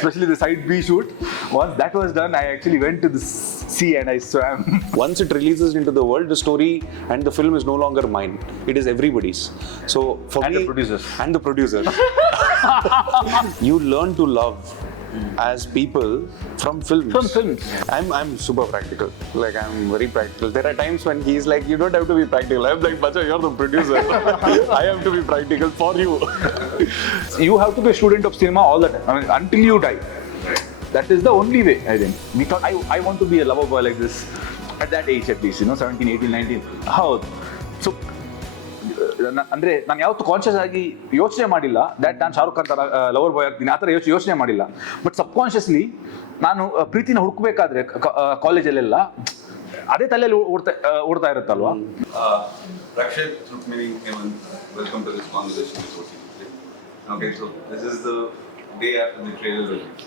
especially the side B shoot. Once that was done, I actually went to the sea and I swam. Once it releases into the world, the story and the film is no longer mine. It is everybody's. So for And me, the producers. And the producers. You learn to love as people from films. From films. I'm super practical. Like, I'm very practical. There are times when he's like, you don't have to be practical. I'm like, Bacha, you're the producer. I have to be practical for you. You have to be a student of cinema all the time. I mean, until you die. That is the only way, I think. Because I want to be a lover boy like this at that age at least, 17, 18, 19. How? So, ಅಂದರೆ ನಾನು ಯಾವತ್ತೂ conscious ಆಗಿ ಯೋಚನೆ ಮಾಡಿಲ್ಲ that ನಾನು ಶಾರುಖ್ ಖಾನ್ ಥರ lover boy ಆಗ್ತೀನಿ ಆ ಥರ ಯೋಚನೆ ಮಾಡಿಲ್ಲ. ಬಟ್ ಸಬ್ಕಾನ್ಷಿಯಸ್ಲಿ ನಾನು ಪ್ರೀತಿನ ಹುಡುಕ್ಬೇಕಾದ್ರೆ ಕಾಲೇಜಲ್ಲೆಲ್ಲ ಅದೇ ತಲೆಯಲ್ಲಿ ಓಡ್ತಾ ಇರುತ್ತಲ್ವಾ. Rakshit, Rukmini, Hemanth, welcome to this conversation with OTTplay. Okay, so this is the day after the trailer release.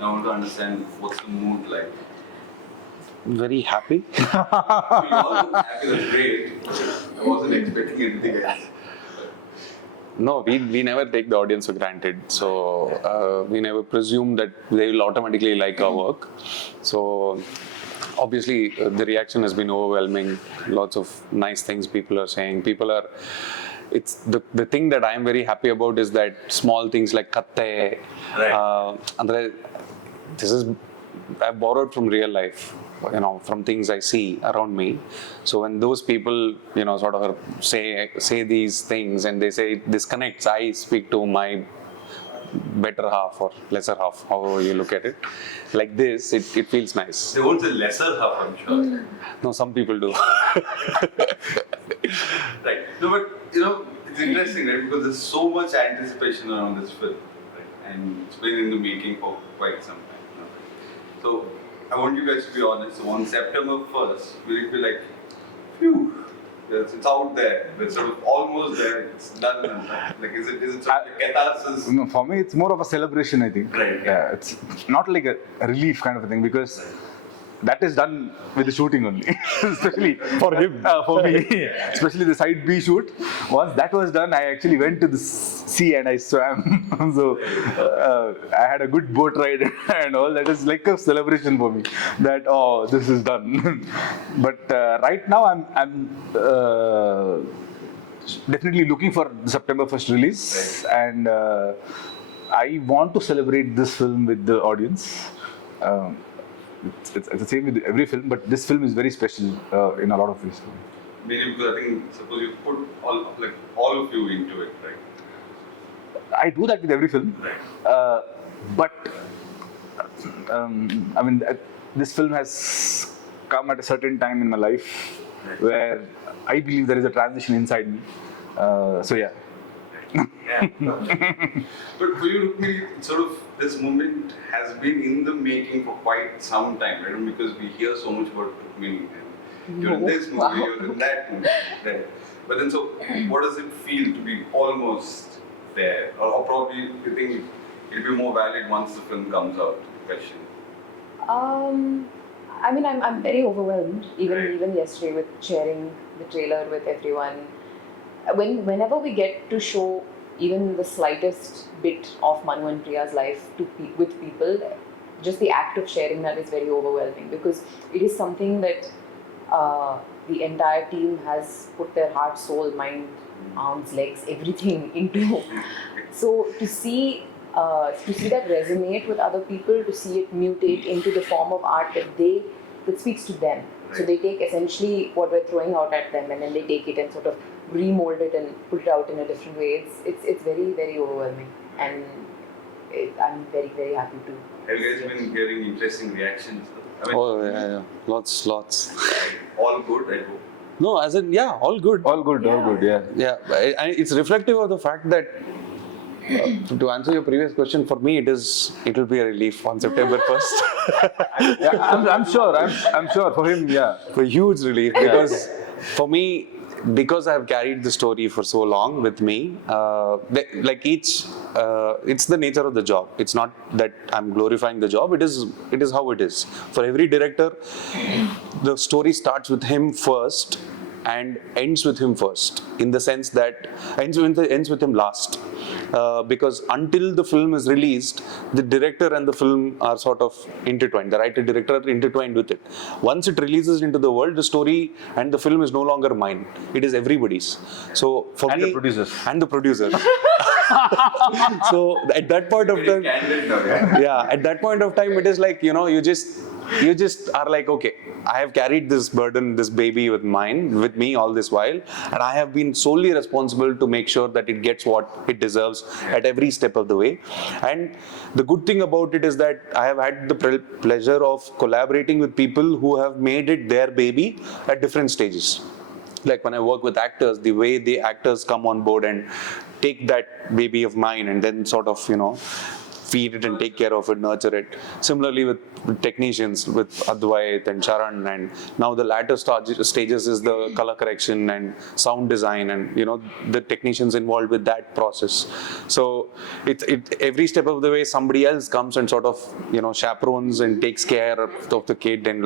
I want to understand what's the mood like. I'm very happy. You all look happy, that's great. I wasn't expecting anything else. No, we never take the audience for granted. So we never presume that they will automatically like our work. So obviously the reaction has been overwhelming. Lots of nice things people are saying. It's the thing that I am very happy about is that small things like katte. Right. This is I've borrowed from real life, from things I see around me. So when those people, sort of say these things and they say this connects, I speak to my better half or lesser half, however you look at it. Like this, it feels nice. They won't say lesser half, I'm sure. No, some people do. Right. No, but it's interesting, right? Because there's so much anticipation around this film, right? And it's been in the making for quite some time. So I want you guys to be honest. So on September 1st, will it be like, phew, it's out there. It's sort of almost there. It's done. Like, is it sort of a catharsis? No, for me, it's more of a celebration, I think. Right. Yeah, it's not like a relief kind of a thing because that is done with the shooting only. Especially For him. For me. Especially the side B shoot. Once that was done, I actually went to the sea and I swam. So I had a good boat ride and all. That is like a celebration for me. That this is done. But right now I'm definitely looking for the September 1st release, and I want to celebrate this film with the audience. It's the same with every film, but this film is very special in a lot of ways. Maybe because I think, suppose you put all of you into it, right? I do that with every film, Right. but I mean, this film has come at a certain time in my life where I believe there is a transition inside me. So yeah. Yeah. But for you, Rukmini, sort of this moment has been in the making for quite some time, right? Because we hear so much about Rukmini. And you're in this movie, you're in that movie. Right? But then, so what does it feel to be almost there? Or probably you think it'll be more valid once the film comes out? Question. I mean, I'm very overwhelmed. Right. Even yesterday with sharing the trailer with everyone. Whenever we get to show even the slightest bit of Manu and Priya's life with people, just the act of sharing that is very overwhelming because it is something that the entire team has put their heart, soul, mind, arms, legs, everything into. So to see that resonate with other people, to see it mutate into the form of art that speaks to them. So they take essentially what we're throwing out at them and then they take it and sort of remold it and put it out in a different way. It's very, very overwhelming, and I'm very, very happy to. Have you guys been hearing interesting reactions? I mean, Yeah. Lots. all good, I hope. No, as in, yeah, all good. All good, yeah. Yeah, it's reflective of the fact that to answer your previous question, for me it will be a relief on September 1st. Yeah, I'm sure for him, yeah. A huge relief because for me, because I've carried the story for so long with me, it's the nature of the job. It's not that I'm glorifying the job. It is how it is. For every director, the story starts with him first and ends with him first. In the sense that ends with him last. because until the film is released, the director and the film are sort of intertwined. The writer-director are intertwined with it. Once it releases into the world, the story and the film is no longer mine. It is everybody's. So for And me, the producers. And the producers. So at that point of time, Candid now, yeah. yeah, at that point of time, it is like, you just are like, okay, I have carried this burden, this baby with me all this while, and I have been solely responsible to make sure that it gets what it deserves at every step of the way. And the good thing about it is that I have had the pleasure of collaborating with people who have made it their baby at different stages. Like when I work with actors, the way the actors come on board and take that baby of mine and then sort of, feed it and take care of it, nurture it. Similarly with technicians, with Advait and Charan, and now the latter stages is the color correction and sound design, and the technicians involved with that process. So it every step of the way somebody else comes and sort of chaperones and takes care of the kid and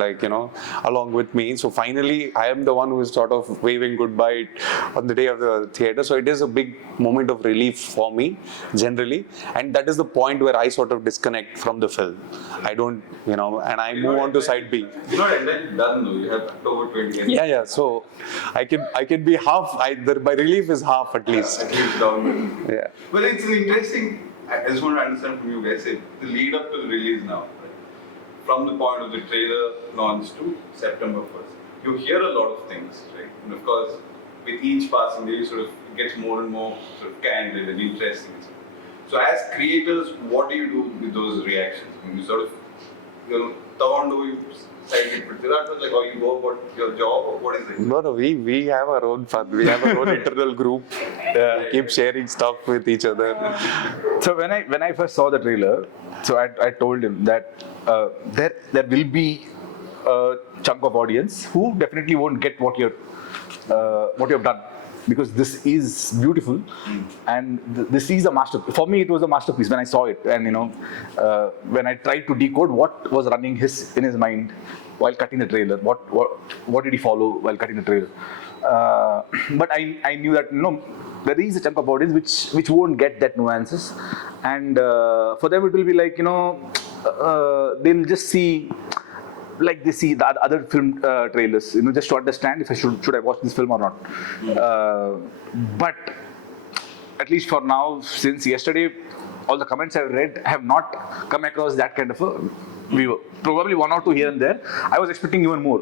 along with me. So finally I am the one who is sort of waving goodbye on the day of the theater. So it is a big moment of relief for me generally, and that is the point where I sort of disconnect from the film. I don't, and I move on to side B. You're not entirely done though. You have October 20th. Yeah. So I can be half. My relief is half at least. At least down. Yeah. Well, it's an interesting. I just want to understand from you guys, the lead up to the release now, right? From the point of the trailer launch to September 1st, you hear a lot of things, right? And of course, with each passing day, it gets more and more sort of candid and interesting. So as creators, what do you do with those reactions? I mean, you sort of, side it, but that was like how you go about your job, or what is it? No, we have our own fun. We have our own internal group. Keep sharing stuff with each other. So when I first saw the trailer, so I told him that there will be a chunk of audience who definitely won't get what you've done, because this is beautiful and this is a masterpiece. For me, it was a masterpiece when I saw it, and when I tried to decode what was running in his mind while cutting the trailer, what did he follow while cutting the trailer. But I knew that there is a chunk of audience which won't get that nuances, and for them it will be like they'll just see like they see the other film trailers, just to understand if I should I watch this film or not. But at least for now, since yesterday, all the comments I've read have not come across that kind of a viewer. Probably one or two here and there. I was expecting even more.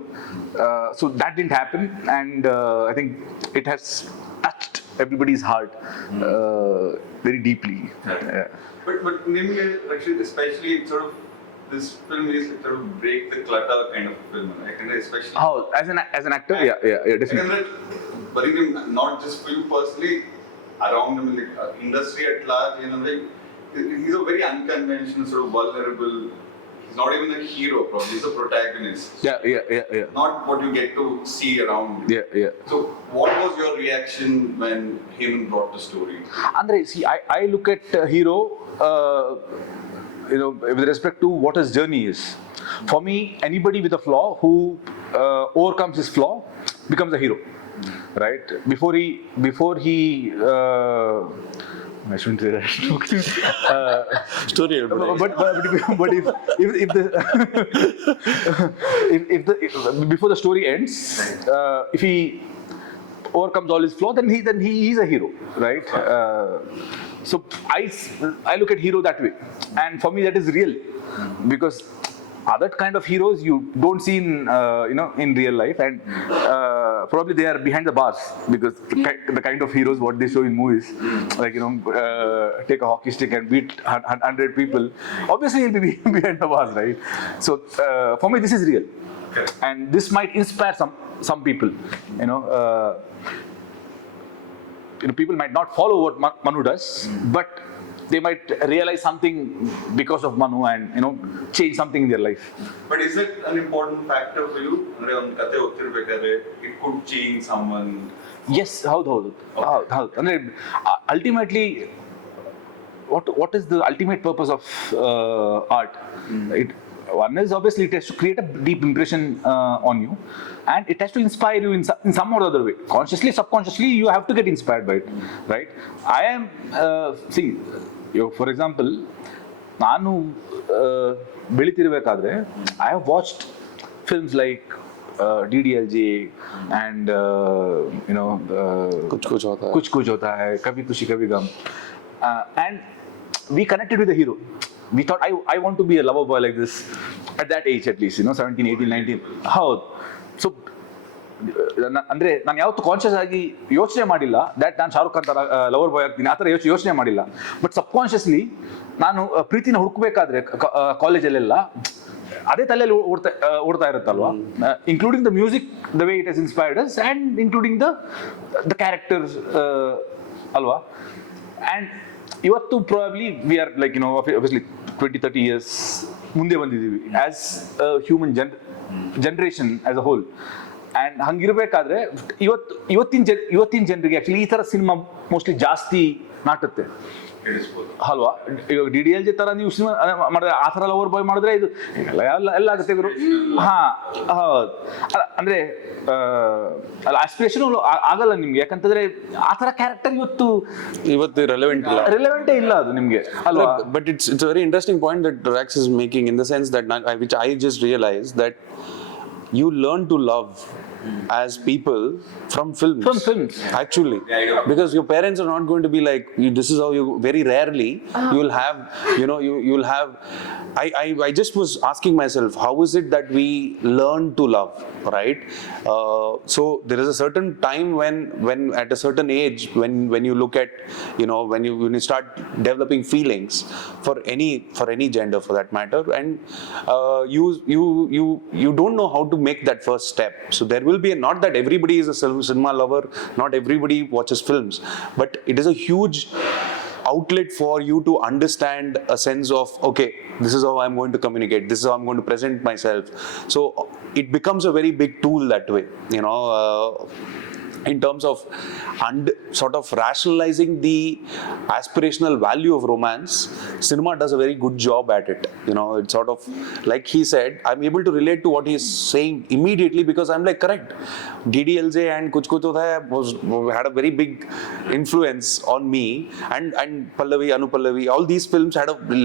So that didn't happen, and I think it has touched everybody's heart very deeply. Yeah. But namely, Rakshit, especially this film is sort of break the clutter kind of film, right? And especially As an actor, yeah, definitely. But even not just for you personally, around him, like industry at large, he's a very unconventional, sort of vulnerable. He's not even a hero, probably. He's a protagonist. Yeah. Not what you get to see around you. Yeah. So, what was your reaction when Hemanth brought the story? Andre, see, I look at hero. With respect to what his journey is. For me, anybody with a flaw who overcomes his flaw becomes a hero, right? Before he I shouldn't say that. Story. If before the story ends, if he overcomes all his flaws, then he is a hero, right? So I look at hero that way, and for me that is real, because other kind of heroes you don't see in real life, and probably they are behind the bars, because the kind of heroes what they show in movies, like take a hockey stick and beat 100 people, obviously he'll be behind the bars, right? So for me this is real, and this might inspire some people. People might not follow what Manu does, but they might realize something because of Manu and change something in their life. But is it an important factor for you? It could change someone. Yes, how ultimately what is the ultimate purpose of art? One is obviously it has to create a deep impression on you, and it has to inspire you in some or other way. Consciously, subconsciously, you have to get inspired by it, right? I am for example, ನಾನು ಬೆಳಿತಿರ್ಬೇಕಾದ್ರೆ I have watched films like DDLJ and कुछ कुछ होता है, कभी खुशी कभी गम, and we connected with the hero. We thought I want to be a lover boy like this at that age, at least 17, 18, 19. ಹೌದು. So ಅಂದ್ರೆ ನಾನು ಯಾವತ್ತೂ ಕಾನ್ಷಿಯಸ್ ಆಗಿ ಯೋಚನೆ ಮಾಡಿಲ್ಲ ದಟ್ ನಾನು ಶಾರುಖ್ ಖಾನ್ ತರ ಲವರ್ ಬಾಯ್ ಆಗ್ತೀನಿ, ಆ ಥರ ಯೋಚನೆ ಮಾಡಿಲ್ಲ. ಬಟ್ ಸಬ್ಕಾನ್ಷಿಯಸ್ಲಿ ನಾನು ಪ್ರೀತಿನ ಹುಡುಕ್ಬೇಕಾದ್ರೆ ಕಾಲೇಜಲ್ಲೆಲ್ಲ ಅದೇ ತಲೆಯಲ್ಲಿ ಓಡ್ತಾ ಇರುತ್ತಲ್ವಾ, including the music, the way it has inspired us, and including the characters ಅಲ್ವಾ. ಆ್ಯಂಡ್ ಇವತ್ತು probably we are like obviously 20-30 years ಮುಂದೆ ಬಂದಿದ್ದೀವಿ as human generation as a whole. And ಹಂಗಿರ್ಬೇಕಾದ್ರೆ ಇವತ್ತಿನ ಜನರಿಗೆ ಆ್ಯಕ್ಚುಲಿ ಈ ಥರ ಸಿನಿಮಾ ಮೋಸ್ಟ್ಲಿ ಜಾಸ್ತಿ ನಾಟುತ್ತೆ ಅಲ್ವಾ. ಇವಾಗ DDLJ ಥರ ನೀವು ಸಿನಿಮಾ ಮಾಡಿದ್ರೆ, ಆ ಥರ ಲವರ್ ಬಾಯ್ ಮಾಡಿದ್ರೆ ಇದು ಎಲ್ಲ ಆಗುತ್ತೆ ಗುರು. ಹೌದು. ಅಂದರೆ ಆಸ್ಪಿರೇಷನ್ ಆಗಲ್ಲ ನಿಮ್ಗೆ, ಯಾಕಂತಂದ್ರೆ ಆ ಥರ ಕ್ಯಾರೆಕ್ಟರ್ ಇವತ್ತು ರೆಲೆವೆಂಟೇ ಇಲ್ಲ ಅದು ನಿಮ್ಗೆ ಅಲ್ವಾ. But it's a very interesting point that Rax is making, in the sense that which I just realized, that you learn to love as people from films. Actually, because your parents are not going to be like, this is how you, very rarely you will have, you'll have, I just was asking myself, how is it that we learn to love, right? So there is a certain time when at a certain age, when you look at, when you start developing feelings for any gender for that matter, and you don't know how to make that first step. So there will be not that everybody is a cinema lover, not everybody watches films, but it is a huge outlet for you to understand a sense of, okay, this is how I'm going to communicate, this is how I'm going to present myself. So it becomes a very big tool that way, in terms of sort of rationalizing the aspirational value of romance. Cinema does a very good job at it. It's sort of like he said, I'm able to relate to what he's saying immediately, because I'm like, correct, DDLJ and Kuch Kuch Hota Hai had a very big influence on me, and Pallavi, Anupallavi, all these films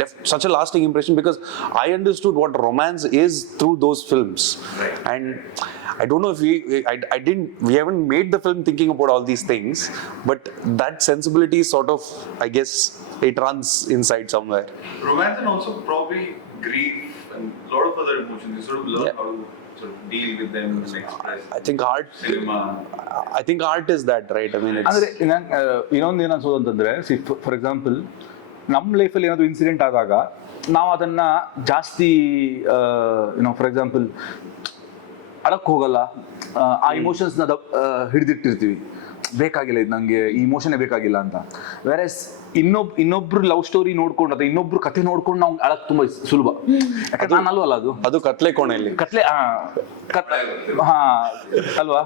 left such a lasting impression, because I understood what romance is through those films. Right. And I don't know if we haven't made the film thinking about all these things, but that sensibility sort of, I guess, it runs inside somewhere. Romance, and also probably grief and a lot of other emotions. You sort of learn how to sort of deal with them and express. I think art is that, right? I mean, it's... ಅಂದ್ರೆ ಇನ್ನೊಂದು ಏನು ಅನ್ಸೋದು ಅಂತಂದ್ರೆ, for example ನಮ್ಮ ಲೈಫಲ್ಲಿ ಏನಾದ್ರು incident ಆದಾಗ ನಾವು ಅದನ್ನ ಜಾಸ್ತಿ ಫಾರ್ ಎಕ್ಸಾಂಪಲ್ ಅಳಕ್ ಹೋಗಲ್ಲ, ಆ ಇಮೋಷನ್ಸ್ನ ಹಿಡಿದಿಟ್ಟಿರ್ತೀವಿ, ಬೇಕಾಗಿಲ್ಲ ಇದು ನಂಗೆ, ಈ ಇಮೋಷನ್ನೇ ಬೇಕಾಗಿಲ್ಲ ಅಂತ. ವೆರಸ್ ಇನ್ನೊಬ್ರು ಲವ್ ಸ್ಟೋರಿ ನೋಡ್ಕೊಂಡು ಅಥವಾ ಇನ್ನೊಬ್ರು ಕಥೆ ನೋಡ್ಕೊಂಡು ನಾವು ಅಳಕ್ ತುಂಬಾ ಸುಲಭ, ಯಾಕಂದ್ರೆ ನಾನು ಅಲ್ವಲ್ಲ ಅದು ಕತ್ಲೆ ಕೋಣೆಯಲ್ಲಿ ಅಲ್ವಾ.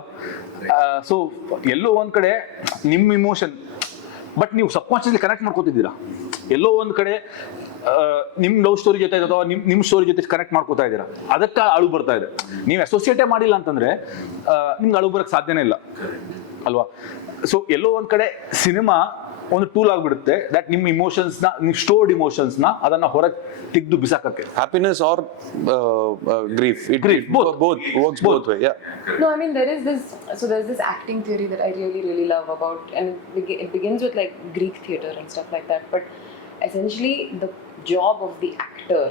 ಸೊ ಎಲ್ಲೋ ಒಂದ್ ಕಡೆ ನಿಮ್ಮ ಇಮೋಷನ್, ಬಟ್ ನೀವು ಸಬ್ಕಾನ್ಷಿಯಸ್ಲಿ ಕನೆಕ್ಟ್ ಮಾಡ್ಕೋತಿದ್ದೀರಾ ಎಲ್ಲೋ ಒಂದ್ ಕಡೆ ನಿಮ್ ಲವ್ ಸ್ಟೋರಿ ಜೊತೆ ಅಥವಾ ನಿಮ್ ಸ್ಟೋರಿ ಜೊತೆ ಕನೆಕ್ಟ್ ಮಾಡ್ಕೋತಾ ಇದ್ದೀರಾ, ಅದಕ್ಕೆ ಅಳು ಬರ್ತಾ ಇದೆ. ನೀವು ಅಸೋಸಿಯೇಟೇ ಮಾಡಿಲ್ಲ ಅಂತಂದ್ರೆ ನಿಮ್ಗೆ ಅಳು ಬರಕ್ ಸಾಧ್ಯನೇ ಇಲ್ಲ ಅಲ್ವಾ. ಸೊ ಎಲ್ಲೋ ಒಂದ್ ಕಡೆ ಸಿನಿಮಾ ಒಂದು ಟೂಲ್ ಆಗ್ಬಿಡುತ್ತೆ ದಟ್ ನಿಮ್ಮ ಇಮೋಷನ್ಸ್ನ, ನೀವು ಸ್ಟೋರ್ಡ್ ಇಮೋಷನ್ಸ್ನ ಅದನ್ನ ಹೊರಗೆ ತೆಗೆದು ಬಿಸಾಕಕ್ಕೆ. Happiness or grief, both works both way. Yeah. No, I mean there's this acting theory that I really love about, and it begins with like Greek theater and stuff like that, but essentially the job of the actor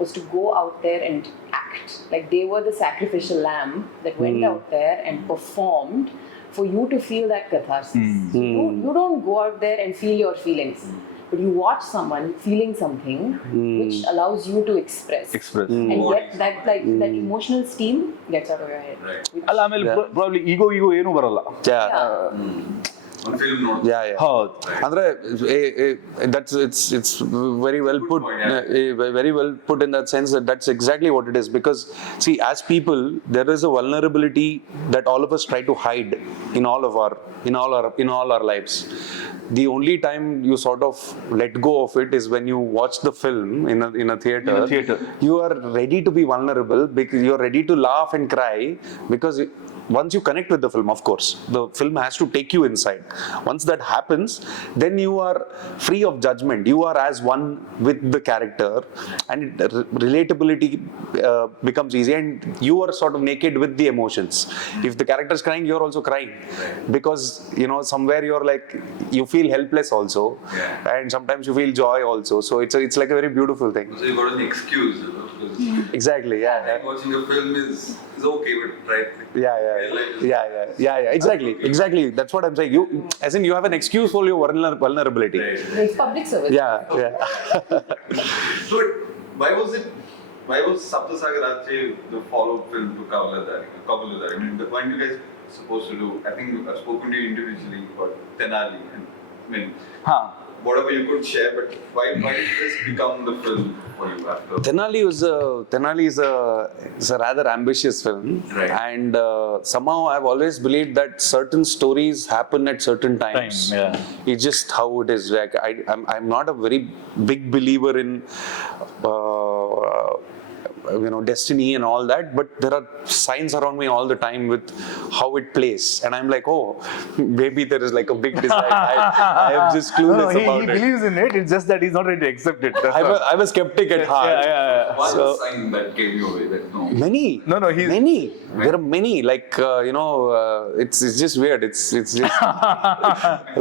was to go out there and act. Like they were the sacrificial lamb that went out there and performed for you to feel that catharsis. So you don't go out there and feel your feelings, but you watch someone feeling something which allows you to express. And get that emotional steam gets out of your head. ಅಲ್ಲ, ಆಮೇಲೆ probably ಈಗೋ ಏನು ಬರಲ್ಲ. on film notes. Yeah, yeah. ಹೌದು. Andre, that's it's very well Good put. point, yeah. Very well put in that sense that that's exactly what it is. Because see, as people, there is a vulnerability that all of us try to hide in all our lives. The only time you sort of let go of it is when you watch the film in a theater. In a theater. You are ready to be vulnerable because you are ready to laugh and cry because. Once you connect with the film, of course, the film has to take you inside. Once that happens, then you are free of judgment. You are as one with the character, and relatability becomes easy, and you are sort of naked with the emotions. If the character is crying, you are also crying because somewhere you're like you feel helpless also, and sometimes you feel joy also. So it's like a very beautiful thing. So you got an excuse, because Exactly. Yeah. watching a film is okay, but right. Yeah. Exactly. That's what I'm saying. You, as in, you have an excuse for your vulnerability. Right. It's public service. Yeah. So why was Sapta Sagaradaache the follow-up film to Kavaludari? I mean, the point you guys supposed to do, I think I've spoken to you individually about Tenali, and I mean, ಹಾ. whatever you could share, but why did this become the film for you after? Tenali is a rather ambitious film, Right. and somehow I've always believed that certain stories happen at certain times. It's just how it is. Like I'm not a very big believer in. Destiny and all that, but there are signs around me all the time with how it plays, and I'm like, oh, maybe there is like a big design. I am just clueless about He it. believes in it. It's just that he's not ready to accept it. I'm a skeptic at heart. Yeah. What's So- the sign that gave you away? That no. Many. No, he's Many. There are many. Like it's just weird. It's just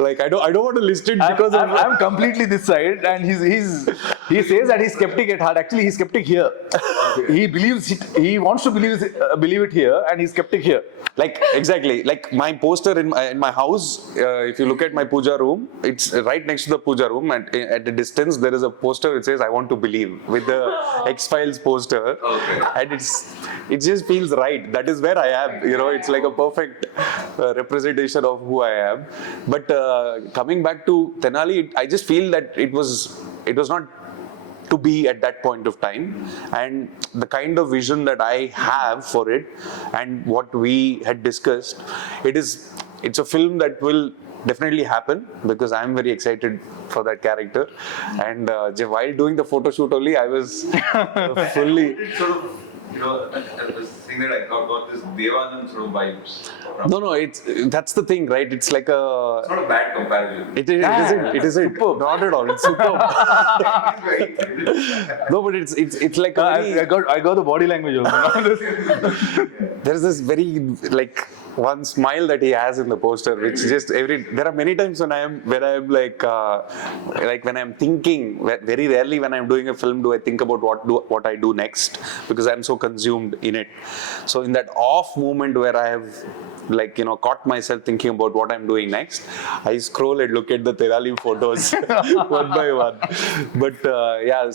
like I don't want to list it because I'm completely this side, and he says that he's skeptic at heart. Actually, he's skeptic here. He believes it. He wants to believe it here, and he's skeptic here. Like exactly like my poster in my house. If you look at my puja room, it's right next to the puja room, and at a distance there is a poster which says "I want to believe" with the X-Files poster, and it just feels right. That is where I am. It's like a perfect representation of who I am. But coming back to Tenali, I just feel that it was not to be at that point of time, and the kind of vision that I have for it and what we had discussed, it's a film that will definitely happen because I'm very excited for that character, and while doing the photo shoot only I was fully It sort of, I was saying that I got this Devanand sort of vibes. no that's the thing, right? It's like It's not a bad comparison. it isn't not at all. It's superb. No, but it's like a very, I got the body language also. there's this very like one smile that he has in the poster, which just there are many times when I am like when I'm thinking, very rarely when I'm doing a film do I think about what I do next, because I'm so consumed in it. So in that off moment where I have caught myself thinking about what I'm doing next, I scroll and look at the Tenali photos one by one. But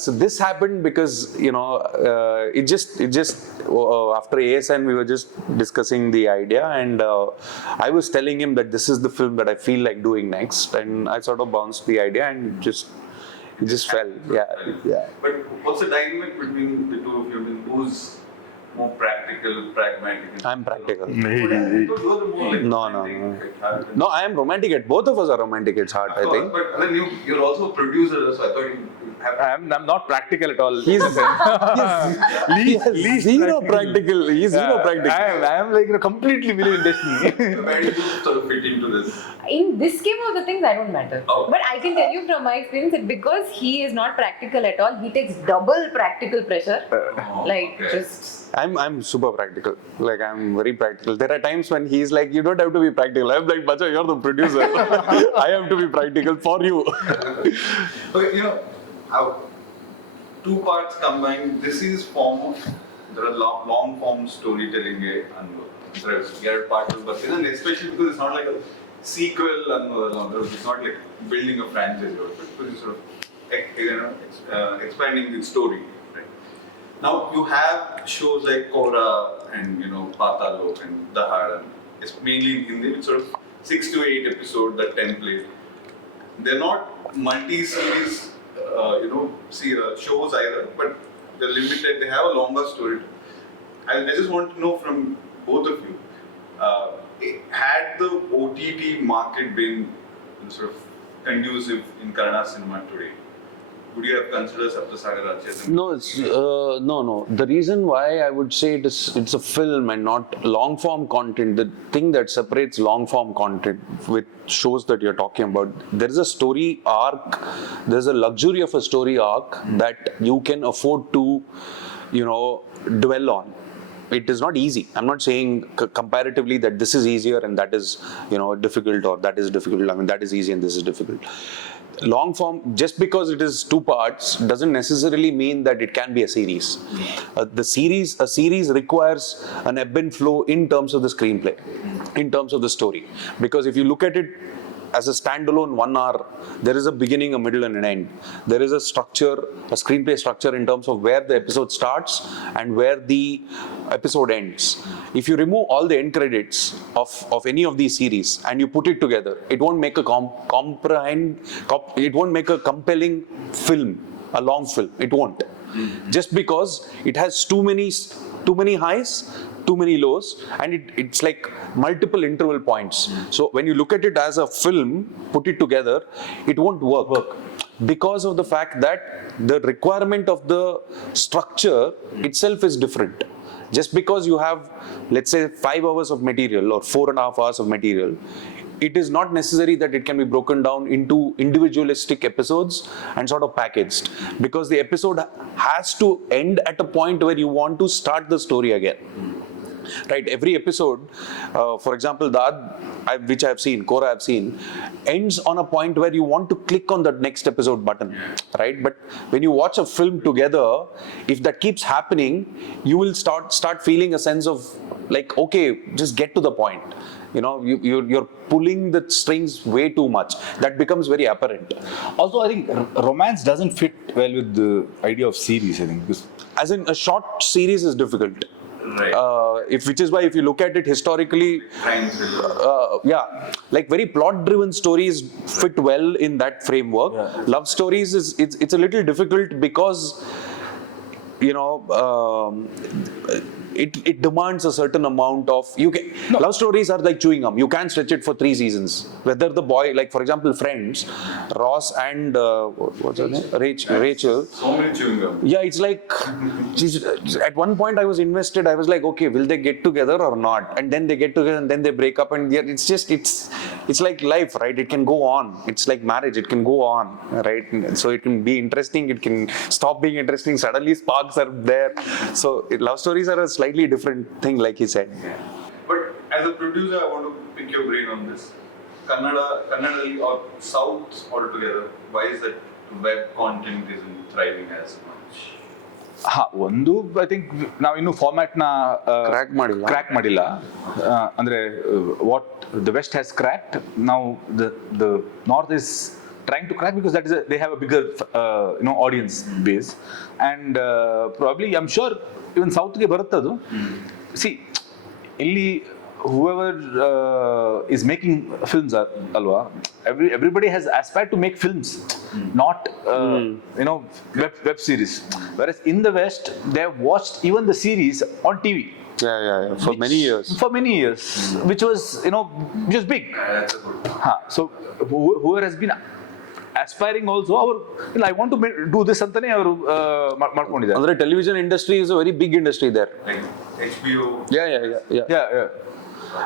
so this happened because it just after ASN we were just discussing the idea, and I was telling him that this is the film that I feel like doing next, and I sort of bounced the idea and it just fell. Yeah. But what's the dynamic between the two of you? I mean, who's more practical, pragmatic? I'm practical. You're the more like No. romantic at heart. No, I am romantic at both of us are romantic at heart, I think. But then you're also a producer, so I thought you have. I'm not practical at all. He's least zero practical. He's zero practical. I am like completely believe in destiny. Where do you sort of fit into this? In this scheme of the things, I don't matter. Oh. But I can tell you from my experience that because he is not practical at all, he takes double practical pressure. I'm super practical. Like I'm very practical. There are times when he's like, you don't have to be practical. I'm like, Bacha, you're the producer. I have to be practical for you. Okay, how two parts combined. This is form of there are long form storytelling and there are parts of but especially because it's not like a sequel and it's not like building a franchise, but it's sort of expanding the story. Right? Now you have shows like Kora and Patalok and Dahad, and it's mainly in Hindi, which sort of 6 to 8 episode, that template. They're not multi-series, shows either, but they're limited. They have a longer story. I just want to know from both of you, had the OTT market been sort of conducive in Kannada cinema today, would you have considered Sapta Sagaradaache Ello? No. The reason why I would say it's a film and not long form content, the thing that separates long form content with shows that you're talking about, there is a story arc, there's a luxury of a story arc that you can afford to, dwell on. It is not easy. I'm not saying comparatively that this is easier and that is, difficult, or that is difficult. I mean, that is easy and this is difficult. Long form, just because it is 2 parts, doesn't necessarily mean that it can be a series. A series requires an ebb and flow in terms of the screenplay, in terms of the story. Because if you look at it as a standalone 1 hour, there is a beginning, a middle, and an end. There is a structure, a screenplay structure in terms of where the episode starts and where the episode ends. If you remove all the end credits of any of these series and you put it together, it won't make a it won't make a compelling film, a long film. It won't. Just because it has too many highs, too many lows, and it's like multiple interval points. So when you look at it as a film, put it together, it won't work. Because of the fact that the requirement of the structure itself is different. Just because you have, let's say, 5 hours of material or 4.5 hours of material, it is not necessary that it can be broken down into individualistic episodes and sort of packaged, because the episode has to end at a point where you want to start the story again. Right, every episode, for example, which I have seen, Kora I have seen, ends on a point where you want to click on that next episode button, right? But when you watch a film together, if that keeps happening, you will start feeling a sense of like, okay, just get to the point. You're pulling the strings way too much. That becomes very apparent. Also, I think romance doesn't fit well with the idea of series, I think. Because as in, a short series is difficult. Right. Which is why if you look at it historically, Crime thriller. like very plot-driven stories fit well in that framework. Yeah. Love stories it's a little difficult because it demands a certain amount of love stories are like chewing gum. You can't stretch it for 3 seasons. Whether the boy, like for example, Friends, Ross and what's her name? Rachel. So many chewing gum. Yeah, it's like at one point I was invested. I was like, okay, will they get together or not? And then they get together and then they break up, and it's like life, right? It can go on. It's like marriage. It can go on, right? So it can be interesting. It can stop being interesting. Suddenly sparks are there. So love stories are a slightly different thing, like he said. But as a producer, I want to pick your brain on this. Kannada or South altogether, why is that web content isn't thriving as much? I think ನಾವು ಇನ್ನು ಫಾರ್ಮ್ಯಾಟ್ನ crack ಮಾಡಿಲ್ಲ ಅಂದ್ರೆ what the West has cracked, now the North is trying to crack, because they have a bigger audience base, and probably I'm sure even South ಗೆ ಬರುತ್ತದು. See, ಇಲ್ಲಿ whoever is making films alwa, everybody has aspired to make films, not web series, whereas in the West they have watched even the series on TV. Yeah. For many years, which was just big. That's a good. So whoever has been aspiring also, I want to do this ಅಂತಾನೆ ಅವರು ಮಾಡ್ಕೊಂಡಿದ್ದಾರೆ. ಅಂದ್ರೆ television industry is a very big industry there. Like HBO. Yeah.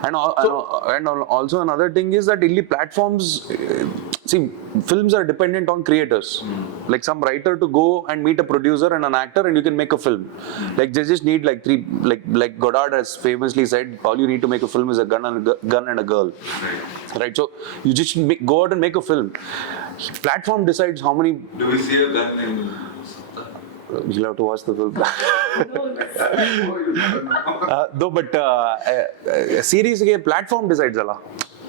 And also another thing is that illi platforms, see, films are dependent on creators. Like some writer to go and meet a producer and an actor, and you can make a film. Like they just need like 3, like Godard has famously said, all you need to make a film is a gun and a girl. Right? So you just go out and make a film. Platform decides how many. Do we see a gun in? You'll have to watch the film. Though, but ಸೀರೀಸ್ಗೆ platform decides ಅಲ್ಲ.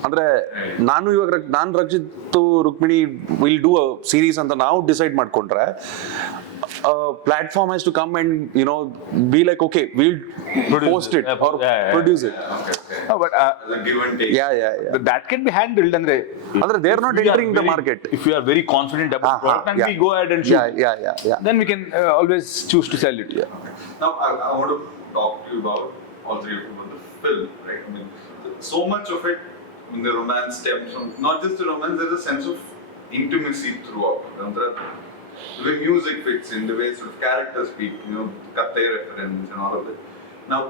ಅಂದ್ರೆ ನಾನು Rakshit Rukmini will do a series ಅಂತ ನಾವು decide ಮಾಡ್ಕೊಂಡ್ರೆ a platform has to come and be like, okay, we'll post it or produce it. Okay. No, but The give and take. Yeah. but that can be handled. Andre, They're not if we are entering the very- market. If we are very confident about product and yeah. we go ahead and shoot, Yeah. then we can always choose to sell it. Yeah. Now, I want to talk to you about, all three of you, about the film, right? I mean, so much of it, I mean, the romance stems from, not just the romance, there's a sense of intimacy throughout. The way music fits in, the way sort of characters speak, Katte reference and all of that. Now,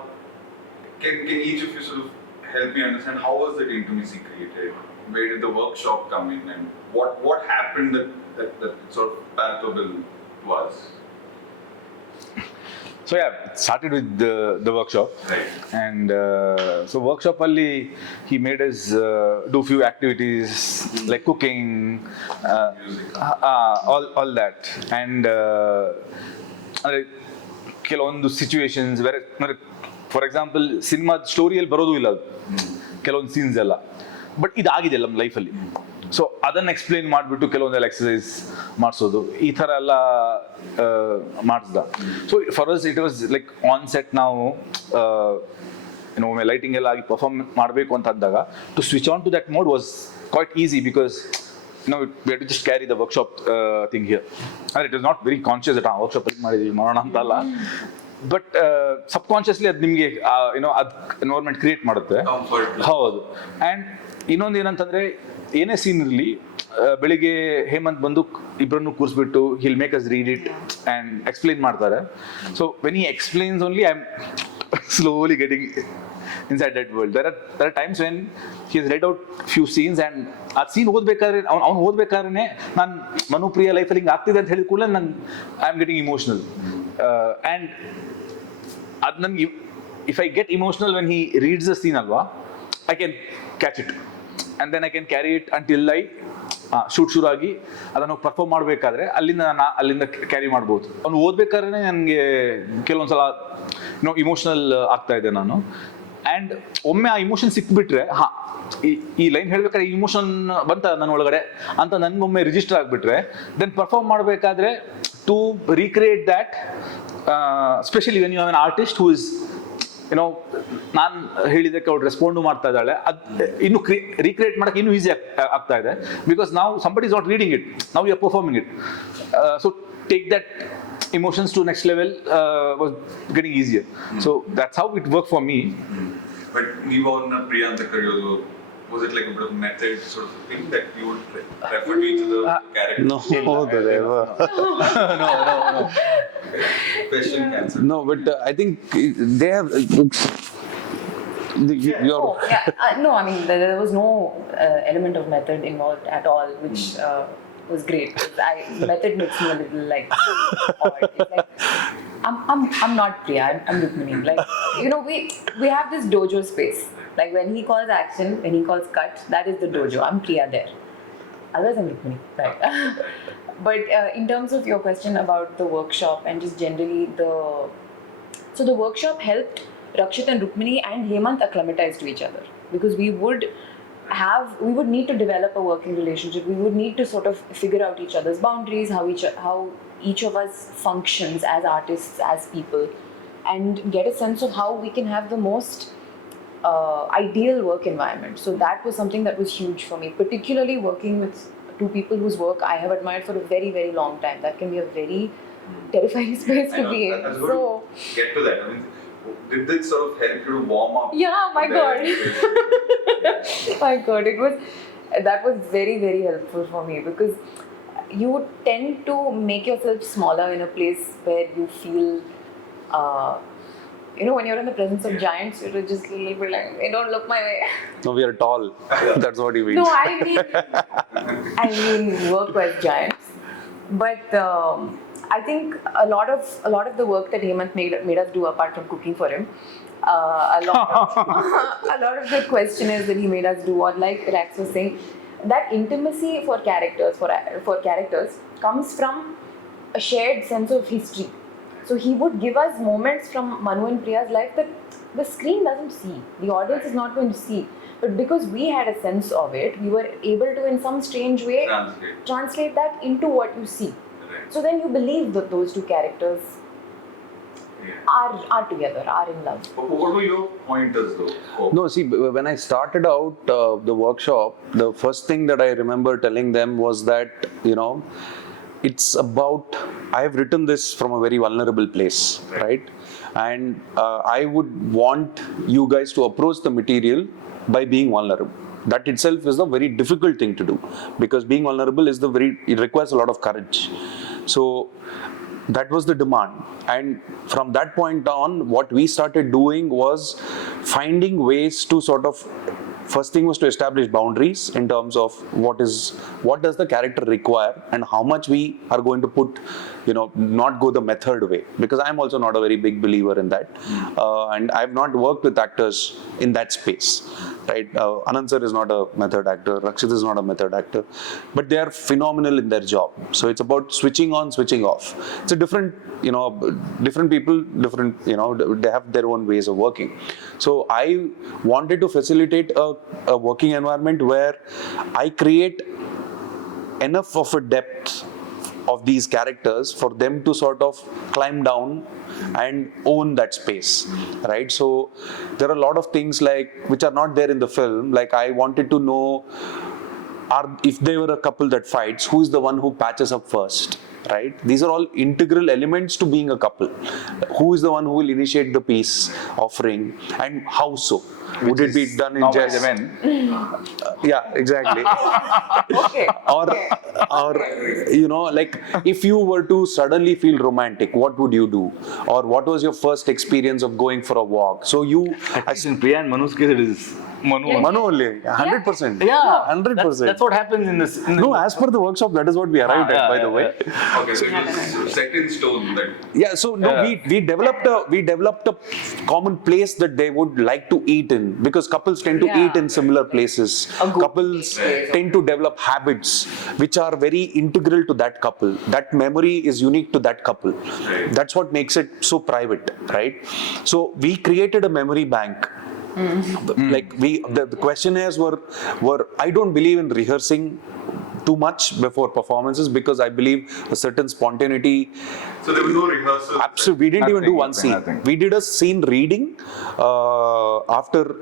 can each of you sort of help me understand how was that intimacy created? Where did the workshop come in, and what happened that sort of palpable to us? So yeah, it started with the workshop, Right. and so workshop only he made us do few activities like cooking, Music. all that, and ಕೆಲವೊಂದು situations ಬೇರೆ, for example cinema ಸ್ಟೋರಿಯಲ್ಲಿ ಬರೋದು ಇಲ್ಲ ಅದು ಕೆಲವೊಂದು scenes ಎಲ್ಲ, but ಇದಾಗಿದೆ ನಮ್ಮ ಲೈಫಲ್ಲಿ. ಸೊ ಅದನ್ನು ಎಕ್ಸ್ಪ್ಲೇನ್ ಮಾಡಿಬಿಟ್ಟು ಕೆಲವೊಂದೆಲ್ಲ ಎಕ್ಸಸೈಸ್ ಮಾಡಿಸೋದು, ಈ ಥರ ಎಲ್ಲ ಮಾಡಿಸ್ದ. So for us it was like on set ನಾವು ಒಮ್ಮೆ ಲೈಟಿಂಗ್ ಎಲ್ಲ ಆಗಿ ಪರ್ಫಾರ್ಮ್ ಮಾಡಬೇಕು ಅಂತ ಅಂದಾಗ to switch on to that mode was quite easy, because we had to just carry the workshop thing here. And it was not very conscious that workshop ಮಾಡಿದೀವಿ ಮಾಡೋಣ ಅಂತಲ್ಲ, ಬಟ್ ಸಬ್ಕಾನ್ಷಿಯಸ್ಲಿ ಅದು ನಿಮಗೆ ಅದು ಎನ್ವೈರ್ಮೆಂಟ್ ಕ್ರಿಯೇಟ್ ಮಾಡುತ್ತೆ. Comfort. ಹೌದು. And ಇನ್ನೊಂದು ಏನಂತಂದರೆ, ಏನೇ ಸೀನ್ ಇರಲಿ, ಬೆಳಿಗ್ಗೆ ಹೇಮಂತ್ ಬಂದು ಇಬ್ಬರನ್ನು ಕೂರಿಸ್ಬಿಟ್ಟು he'll make us read it and explain ಮಾಡ್ತಾರೆ. So when he explains only I am slowly getting inside that world. There are times when he has read out few scenes and ಆ scene ಓದ್ಬೇಕಾದ್ರೆ ಅವ್ನು ಓದ್ಬೇಕಾದ್ರೆ ನಾನು ಮನುಪ್ರಿಯ ಲೈಫಲ್ಲಿ ಹಿಂಗೆ ಆಗ್ತಿದೆ ಅಂತ ಹೇಳಿದ ಕೂಡಲೇ ನಾನು I am getting emotional. And ಅದು ನನಗೆ if I get emotional when he reads the scene ಅಲ್ವಾ, I can catch it and then I can carry it until I shoot ಶುರು ಆಗಿ ಅದನ್ನು ಪರ್ಫಾರ್ಮ್ ಮಾಡಬೇಕಾದ್ರೆ ಅಲ್ಲಿಂದ ಕ್ಯಾರಿ ಮಾಡ್ಬೋದು. ಅವ್ನು ಓದ್ಬೇಕಾದ್ರೆ ನನಗೆ ಕೆಲವೊಂದ್ಸಲ ಇಮೋಷನಲ್ ಆಗ್ತಾ ಇದೆ ನಾನು, ಆ್ಯಂಡ್ ಒಮ್ಮೆ ಆ ಇಮೋಷನ್ ಸಿಕ್ಬಿಟ್ರೆ ಈ ಲೈನ್ ಹೇಳ್ಬೇಕಾದ್ರೆ ಈ ಇಮೋಷನ್ ಬಂತ ನನ್ನ ಒಳಗಡೆ ಅಂತ ನನ್ಗೊಮ್ಮೆ ರಿಜಿಸ್ಟರ್ ಆಗಿಬಿಟ್ರೆ ದೆನ್ ಪರ್ಫಾರ್ಮ್ ಮಾಡಬೇಕಾದ್ರೆ to recreate that, specially when you have an artist who is ನಾನು ಹೇಳಿದ್ದಕ್ಕೆ ಅವ್ರು ರೆಸ್ಪಾಂಡು ಮಾಡ್ತಾ ಇದ್ದಾಳೆ, ಅದು ಇನ್ನು ರೀಕ್ರಿಯೇಟ್ ಮಾಡೋಕ್ಕೆ ಇನ್ನೂ ಈಸಿ ಆಗ್ತಾ ಇದೆ, ಬಿಕಾಸ್ ನಾವು somebody is not reading it, ನಾವು you are performing it. So take that emotions to next level was getting easier. So that's how it worked for me. But you on Priyanka Karyodo, was it like a bit of method sort of thing that you would refer to each other character? No. Question cancer. No, but I think they have. No, I mean there was no element of method involved at all, which was great. Method makes me a little like odd. It's like I'm not Priya, I'm Rukmini. Like we have this dojo space. Like when he calls action, when he calls cut, that is the dojo. I'm Priya there. Otherwise I'm Rukmini, right? But in terms of your question about the workshop and just generally the workshop helped Rakshit and Rukmini and Hemanth acclimatize to each other, because we would need to develop a working relationship. We would need to sort of figure out each other's boundaries, how each of us functions as artists, as people, and get a sense of how we can have the most ideal work environment. So that was something that was huge for me, particularly working with two people whose work I have admired for a very, very long time. That can be a very terrifying space to be in. So get to that. I mean, did this sort of help you to warm up? Yeah, my God. My God, that was very, very helpful for me, because you tend to make yourself smaller in a place where you feel, when you're in the presence of giants, you're just a little bit like, they don't look my way. No, we are tall. That's what he means. No, I mean work as giants. But I think a lot of the work that Hemanth made us do, apart from cooking for him, a lot of the questionnaires that he made us do, or like Rax was saying, that intimacy for characters comes from a shared sense of history. So he would give us moments from Manu and Priya's life that the screen doesn't see, the audience is not going to see. But because we had a sense of it, we were able to, in some strange way, translate that into what you see. Right. So then you believe that those two characters are together, are in love. But what were your pointers though? No, see, when I started out the workshop, the first thing that I remember telling them was that, it's about, I have written this from a very vulnerable place, right? And I would want you guys to approach the material by being vulnerable. That itself is a very difficult thing to do, because being vulnerable it requires a lot of courage. So that was the demand. And from that point on, what we started doing was finding ways to sort of, first thing was to establish boundaries in terms of what does the character require and how much we are going to put, not go the method way, because I'm also not a very big believer in that. And I've not worked with actors in that space, right? Anand sir is not a method actor, Rakshit is not a method actor, but they are phenomenal in their job. So it's about switching on, switching off. It's a different people, they have their own ways of working. So I wanted to facilitate a working environment where I create enough of a depth of these characters for them to sort of climb down and own that space, right? So there are a lot of things which are not there in the film. Like, I wanted to know, if they were a couple that fights, who's the one who patches up first? Right? These are all integral elements to being a couple. Who is the one who will initiate the peace offering, and how so? Would it be done in jest? Yeah, exactly. Okay. Or if you were to suddenly feel romantic, what would you do? Or what was your first experience of going for a walk? So you, in Priya and Manu's case, it is Manu. Manu only, 100%. Yeah, 100%. That's what happens in this. No, as per the workshop, that is what we arrived at, by the way. Okay, so it was set in stone that. Yeah, so no, we developed a common place that they would like to eat in, because couples tend to eat in similar places. Couples tend to develop habits which are very integral to that couple. That memory is unique to that couple. Right. That's what makes it so private, right? So we created a memory bank. Like the questionnaires were I don't believe in rehearsing too much before performances, because I believe a certain spontaneity. So there was no rehearsal. Absolutely, we didn't even do one scene. Nothing. We did a scene reading after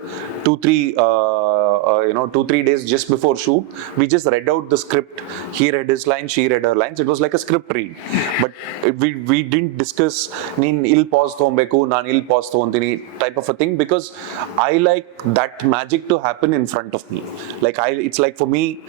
2-3 days just before shoot. We just read out the script. He read his lines, she read her lines. It was like a script read, but we didn't discuss nin il pause thombeku, nan il pause thontini type of a thing, because I like that magic to happen in front of me. It's like for me.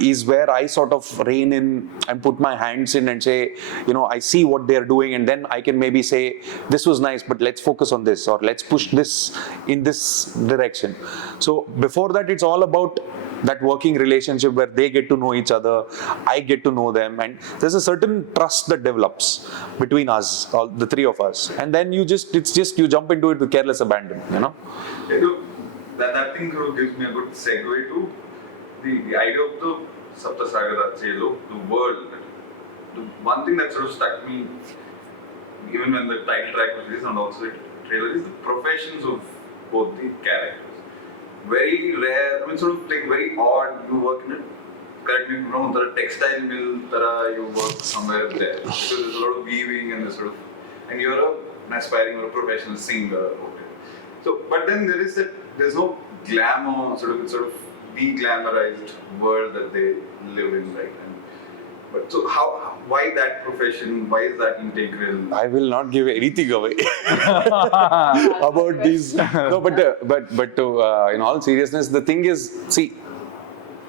Is where I sort of rein in and put my hands in and say, I see what they're doing, and then I can maybe say, this was nice, but let's focus on this, or let's push this in this direction. So before that, it's all about that working relationship where they get to know each other, I get to know them, and there's a certain trust that develops between us, all the three of us, and then you jump into it with careless abandon, That thing sort of gives me a good segue to the idea of the Sapta Sagaradaache Ello, the world. The one thing that sort of struck me, even when the title track was released and also the trailer, is the professions of both the characters. Very rare, sort of very odd. You work in a, correct me if I'm wrong, a textile mill, you work somewhere there. So there's a lot of weaving and and you're an aspiring or a professional singer. Okay. So, but then there's no glamour, sort of de-glamorized world that they live in, right? But so why that profession? Why is that integral? I will not give anything away about these. No, but in all seriousness, the thing is, see,